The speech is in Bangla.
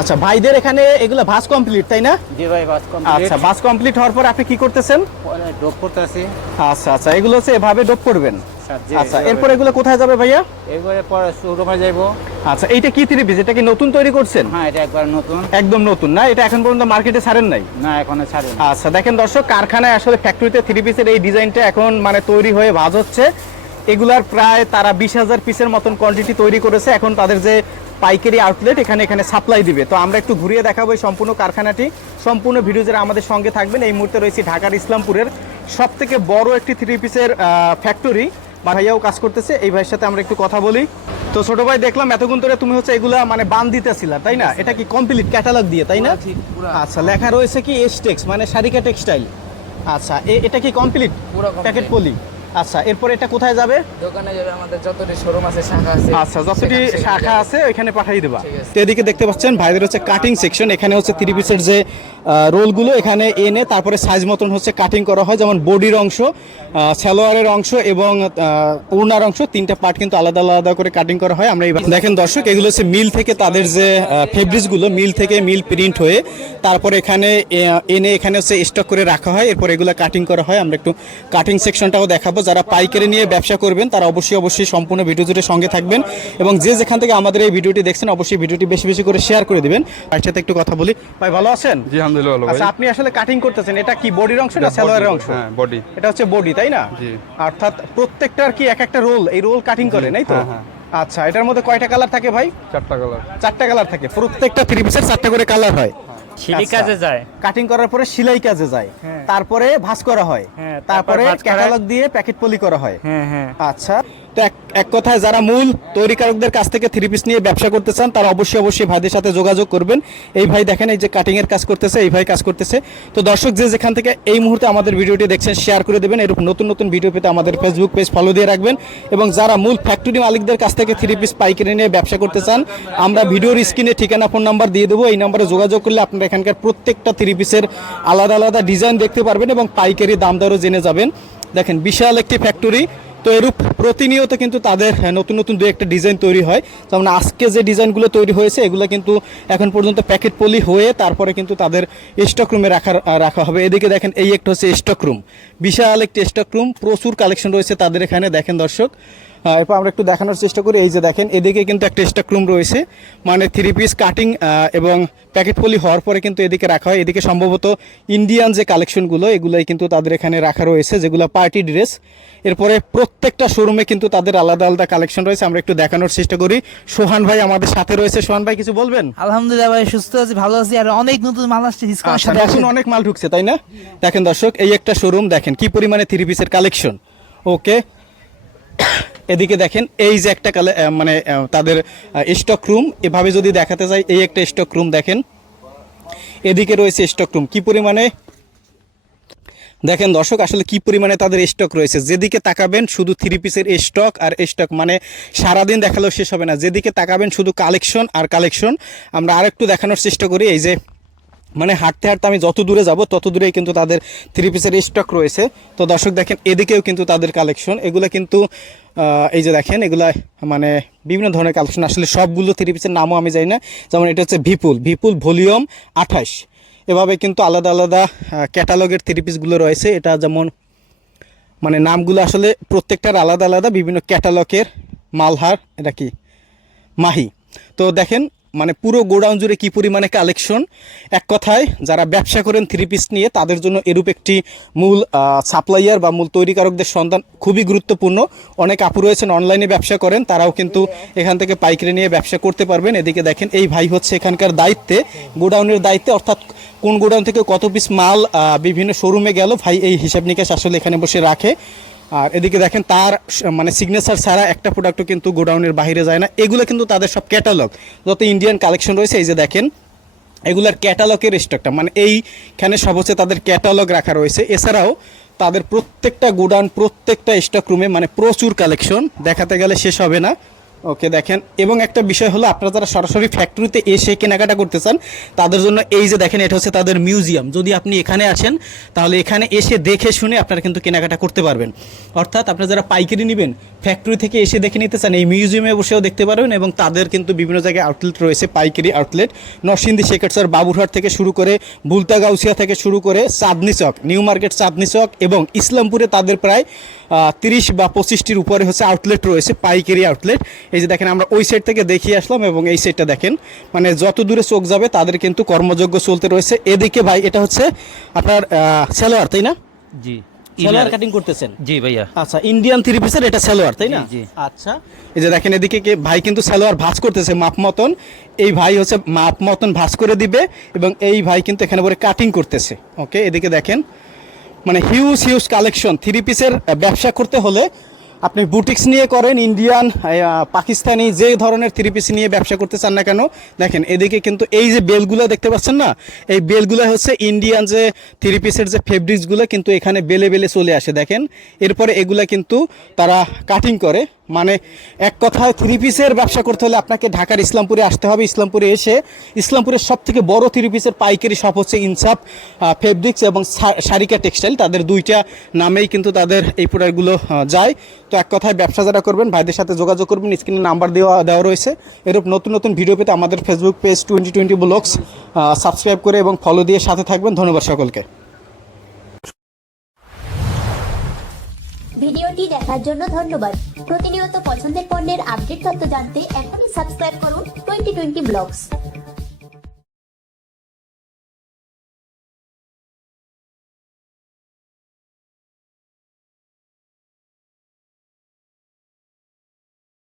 আচ্ছা ভাইদের এখানে এগুলো ভাস কমপ্লিট তাই না? জি ভাই বাস কমপ্লিট আচ্ছা বাস কমপ্লিট হওয়ার পর আপনি কি করতেছেন? ড্রপ করতেছি আচ্ছা আচ্ছা এগুলো হচ্ছে এভাবে ডোপ করবেন আচ্ছা এরপর এগুলো কোথায় যাবে ভাইয়া? এরপরে পরে শোরুমে যাইবো। আচ্ছা এইটা কি থ্রি পিস এটা কি নতুন তৈরি করছেন? হ্যাঁ এটা একবার নতুন। একদম নতুন না? এটা এখন পর্যন্ত মার্কেটে ছাড়েন নাই? না এখনও ছাড়েন। আচ্ছা দেখেন দর্শক কারখানায় আসলে ফ্যাক্টরিতে থ্রি পিসের এই ডিজাইনটা এখন মানে তৈরি হয়ে ভাজ হচ্ছে। এগুলার প্রায় তারা বিশ হাজার পিসের মতন কোয়ান্টিটি তৈরি করেছে। এখন তাদের যে পাইকারি আউটলেট এখানে এখানে সাপ্লাই দিবে। তো আমরা একটু ঘুরিয়ে দেখাবো এই সম্পূর্ণ কারখানাটি। সম্পূর্ণ ভিডিও যারা আমাদের সঙ্গে থাকবেন। এই মুহূর্তে রয়েছে ঢাকার ইসলামপুরের সব থেকে বড় একটি থ্রি পিসের ফ্যাক্টরি ভাইয়াও কাজ করতেছে। এই ভাইয়ের সাথে আমরা একটু কথা বলি। তো ছোট ভাই দেখলাম এতক্ষণ ধরে তুমি হচ্ছে এগুলা মানে বান দিতেছিলা তাই না? এটা কি কমপ্লিট ক্যাটালগ দিয়ে তাই না? আচ্ছা লেখা রয়েছে কি এসটেক্স মানে সারিকা টেক্সটাইল আচ্ছা এটা কি কমপ্লিট প্যাকেট পলি। আচ্ছা এরপর এটা কোথায় যাবে? দোকানে যাবে আমাদের যতটি শোরুম আছে শাখা আছে আচ্ছা যতটি শাখা আছে ওইখানে পাঠিয়ে দেবা। তো এদিকে দেখতে পাচ্ছেন ভাইদের হচ্ছে কাটিং সেকশন এখানে হচ্ছে থ্রি পিসের যে রোলগুলো এখানে এনে তারপরে সাইজ মতন হচ্ছে কাটিং করা হয় যেমন বডির অংশ সালোয়ারের অংশ এবং ওড়নার অংশ তিনটা পার্ট কিন্তু আলাদা আলাদা করে কাটিং করা হয়। আমরা দেখেন দর্শক এগুলো হচ্ছে মিল থেকে তাদের যে ফেব্রিক্সগুলো মিল থেকে মিল প্রিন্ট হয়ে তারপরে এখানে এনে এখানে হচ্ছে স্টক করে রাখা হয় এরপর এগুলো কাটিং করা হয়। আমরা একটু কাটিং সেকশনটাও দেখাবো যারা পাইকারি নিয়ে ব্যবসা করবেন তারা অবশ্যই অবশ্যই সম্পূর্ণ ভিডিও জুড়ে সঙ্গে থাকবেন এবং যে যেখান থেকে আমাদের এই ভিডিওটি দেখছেন অবশ্যই ভিডিওটি বেশি বেশি করে শেয়ার করে দিবেন। তার সাথে একটু কথা বলি। ভাই ভালো আছেন? জি আলহামদুলিল্লাহ আচ্ছা আপনি আসলে কাটিং করতেছেন এটা কি বডির অংশ না সালোয়ারের অংশ? হ্যাঁ বডি এটা হচ্ছে বডি তাই না? জি। অর্থাৎ প্রত্যেকটার কি এক একটা রোল এই রোল কাটিং করে নাই তো? হ্যাঁ, হ্যাঁ। আচ্ছা এটার মধ্যে কয়টা কালার থাকে ভাই? চারটা কালার চারটা কালার থাকে। প্রত্যেকটা থ্রি পিসের চারটা করে কালার হয়। কাজে যায়। কাটিং করার পরে সেলাই কাজে যায়। হ্যাঁ। তারপরে ভাঁজ করা হয়। হ্যাঁ, তারপরে ক্যাটালগ দিয়ে প্যাকেট পলি করা হ্যাঁ হ্যাঁ। আচ্ছা। তো এক কথায় যারা মূল তৈরিকারকদের কাছ থেকে থ্রি পিস নিয়ে ব্যবসা করতে চান, তারা অবশ্যই অবশ্যই ভাইদের সাথে যোগাযোগ করবেন। এই ভাই দেখেন এই যে কাটিং এর কাজ করতেছে, এই ভাই কাজ করতেছে। তো দর্শক যে যেখান থেকে এই মুহূর্তে আমাদের ভিডিওটি দেখছেন শেয়ার করে দেবেন। এরকম নতুন নতুন ভিডিও পেতে আমাদের ফেসবুক পেজ ফলো দিয়ে রাখবেন। এবং যারা মূল ফ্যাক্টরি মালিকদের কাছ থেকে থ্রি পিস পাইকারি নিয়ে ব্যবসা করতে চান, আমরা ভিডিওর স্ক্রিনে ঠিকানা ফোন নাম্বার দিয়ে দেবো। এই নাম্বারে যোগাযোগ করলে আপনারা এখানকার প্রত্যেকটা থ্রি পিসের আলাদা আলাদা ডিজাইন দেখতে পারবেন এবং পাইকারি দাম দরও জেনে যাবেন। দেখেন, বিশাল একটি ফ্যাক্টরি তো এরূপ প্রতিনিয়ত কিন্তু তাদের হ্যাঁ, নতুন নতুন দু একটা ডিজাইন তৈরি হয়। যেমন আজকে যে ডিজাইনগুলো তৈরি হয়েছে এগুলো কিন্তু এখন পর্যন্ত প্যাকেট পলি হয়ে তারপরে কিন্তু তাদের স্টক রুমে রাখার রাখা হবে। এদিকে দেখেন এই একটা হচ্ছে স্টক রুম বিশাল একটি স্টক রুম প্রচুর কালেকশন রয়েছে তাদের এখানে দেখেন দর্শক। এরপর আমরা একটু দেখানোর চেষ্টা করি। এই যে দেখেন এদিকে কিন্তু একটা স্টক রুম রয়েছে। মানে থ্রি পিস কাটিং এবং প্যাকেট পলি হওয়ার পরে কিন্তু এদিকে রাখা হয়। এদিকে সম্ভবত ইন্ডিয়ান যে কালেকশনগুলো এগুলোই কিন্তু তাদের এখানে রাখা রয়েছে যেগুলো পার্টি ড্রেস এরপরে প্রত্যেকটা শোরুমে কিন্তু তাদের আলাদা আলাদা কালেকশন রয়েছে। আমরা একটু দেখানোর চেষ্টা করি। সোহান ভাই আমাদের সাথে রয়েছে। সোহান ভাই কিছু বলবেন? আলহামদুলিল্লাহ ভাই সুস্থ আছি ভালো আছি আর অনেক নতুন মাল আসছে ডিসকাউন্ট আচ্ছা, এখন অনেক মাল ঢুকছে তাই না? দেখেন দর্শক এই একটা শোরুম দেখেন কি পরিমাণে থ্রি পিসের কালেকশন ওকে এদিকে দেখেন, এই যে একটা কালে মানে তাদের স্টক রুম এভাবে যদি দেখাতে যাই, এই একটা স্টক রুম দেখেন। এদিকে রয়েছে স্টক রুম কি পরিমাণে? দেখেন দর্শক, আসলে কি পরিমাণে তাদের স্টক রয়েছে? যেদিকে তাকাবেন, শুধু থ্রি পিসের স্টক আর স্টক মানে সারাদিন দেখালেও শেষ হবে না। যেদিকে তাকাবেন, শুধু কালেকশন আর কালেকশন আমরা আরেকটু দেখানোর চেষ্টা করি, এই যে মানে হাঁটতে হাঁটতে আমি যত দূরে যাব, তত দূরেই কিন্তু তাদের থ্রি পিসের স্টক রয়েছে। তো দর্শক দেখেন, এদিকেও কিন্তু তাদের কালেকশন এগুলো কিন্তু এই যে দেখেন, এগুলা মানে বিভিন্ন ধরনের কালেকশন আসলে সবগুলো থ্রি পিসের নামও আমি জানি না। যেমন এটা হচ্ছে ভিপুল ভিপুল ভলিউম আঠাশ। এভাবে কিন্তু আলাদা আলাদা ক্যাটালগের থ্রি পিসগুলো রয়েছে। এটা যেমন মানে নামগুলো আসলে প্রত্যেকটার আলাদা আলাদা, বিভিন্ন ক্যাটালগের মালহার, এটা কি? মাহি। তো দেখেন মানে পুরো গোডাউন জুড়ে কী পরিমাণে কালেকশন এক কথায়, যারা ব্যবসা করেন থ্রি পিস নিয়ে, তাদের জন্য এরূপ একটি মূল সাপ্লাইয়ার বা মূল তৈরিকারকদের সন্ধান খুবই গুরুত্বপূর্ণ। অনেক আপু রয়েছেন অনলাইনে ব্যবসা করেন, তারাও কিন্তু এখান থেকে পাইকারি নিয়ে ব্যবসা করতে পারবেন। এদিকে দেখেন, এই ভাই হচ্ছে এখানকার দায়িত্বে, গোডাউনের দায়িত্বে, অর্থাৎ কোন গোডাউন থেকে কত পিস মাল বিভিন্ন শোরুমে গেল, ভাই এই হিসাব নিকাশ আসলে এখানে বসে রাখে। আর এদিকে দেখেন তার মানে সিগনেচার ছাড়া একটা প্রোডাক্টও কিন্তু গোডাউনের বাইরে যায় না। এগুলো কিন্তু তাদের সব ক্যাটালগ যত ইন্ডিয়ান কালেকশন রয়েছে, এই যে দেখেন, এগুলার ক্যাটালগের স্টকটা মানে এইখানে সব হচ্ছে তাদের ক্যাটালগ রাখা রয়েছে। এছাড়াও তাদের প্রত্যেকটা গোডাউন প্রত্যেকটা স্টক রুমে মানে প্রচুর কালেকশন দেখাতে গেলে শেষ হবে না। ওকে, দেখেন। এবং একটা বিষয় হলো, আপনারা যারা সরাসরি ফ্যাক্টরিতে এসে কেনাকাটা করতে চান, তাদের জন্য এই যে দেখেন, এটা হচ্ছে তাদের মিউজিয়াম যদি আপনি এখানে আসেন তাহলে এখানে এসে দেখে শুনে আপনারা কিন্তু কেনাকাটা করতে পারবেন। অর্থাৎ আপনারা যারা পাইকারি নেবেন ফ্যাক্টরি থেকে এসে দেখে নিতে চান, এই মিউজিয়ামে বসেও দেখতে পারবেন এবং তাদের কিন্তু বিভিন্ন জায়গায় আউটলেট রয়েছে, পাইকারি আউটলেট নরসিংদী শেখেরচর বাবুরহাট থেকে শুরু করে বুলতা গাউসিয়া থেকে শুরু করে চাঁদনি চক, নিউ মার্কেট চাঁদনি চক এবং ইসলামপুরে তাদের প্রায় তিরিশ বা পঁচিশটির উপরে হচ্ছে আউটলেট রয়েছে, পাইকারি আউটলেট এই যে দেখেন আমরা ওই সাইড থেকে দেখিয়ে আসলাম এবং এই সাইডটা দেখেন। মানে যত দূরে চোখ যাবে তাদের কিন্তু কর্মযোগ্য চলতে রয়েছে। এদিকে ভাই এটা হচ্ছে আপনার সেলোয়ার তাই না? জি। সেলোয়ার কাটিং করতেছেন? জি ভাইয়া। আচ্ছা ইন্ডিয়ান থ্রি পিসের এটা সালোয়ার তাই না? জি, জি। আচ্ছা এই যে দেখেন এদিকে কে ভাই কিন্তু সালোয়ার ভাঁজ করতেছে মাপ মতন। এই ভাই হচ্ছে মাপ মতন ভাঁজ করে দিবে এবং এই ভাই কিন্তু এখানে পরে কাটিং করতেছে। ওকে এদিকে দেখেন। মানে হিউজ হিউজ কালেকশন থ্রি পিসের ব্যবসা করতে হলে আপনি বুটিক্স নিয়ে করেন ইন্ডিয়ান পাকিস্তানি, যে ধরনের থ্রি পিস নিয়ে ব্যবসা করতে চান না কেন, দেখেন, এদিকে কিন্তু এই যে বেলগুলো দেখতে পাচ্ছেন না, এই বেলগুলো হচ্ছে ইন্ডিয়ান যে থ্রি পিসের যে ফেব্রিক্সগুলো কিন্তু এখানে বেলে বেলে চলে আসে, দেখেন। এরপরে এগুলা কিন্তু তারা কাটিং করে মানে এক কথায় থ্রি পিসের ব্যবসা করতে হলে আপনাকে ঢাকার ইসলামপুরে আসতে হবে। ইসলামপুরে এসে, ইসলামপুরের সব থেকে বড় থ্রি পিসের পাইকারি শপ হচ্ছে ইনসাফ ফেব্রিক্স এবং সারিকা টেক্সটাইল তাদের দুইটা নামেই কিন্তু তাদের এই প্রোডাক্টগুলো যায়। তো এক কথায় ব্যবসা যারা করবেন, ভাইদের সাথে যোগাযোগ করবেন, স্ক্রিনে নাম্বার দেওয়া দেওয়া রয়েছে। এরূপ নতুন নতুন ভিডিও পেতে আমাদের Facebook page twenty twenty blogs subscribe করে এবং ফলো দিয়ে সাথে থাকবেন। ধন্যবাদ সকলকে। ভিডিওটি দেখার জন্য ধন্যবাদ। প্রতিনিয়ত পছন্দের পণ্যের আপডেট তথ্য জানতে এখনই সাবস্ক্রাইব করুন টোয়েন্টি টোয়েন্টি ব্লগস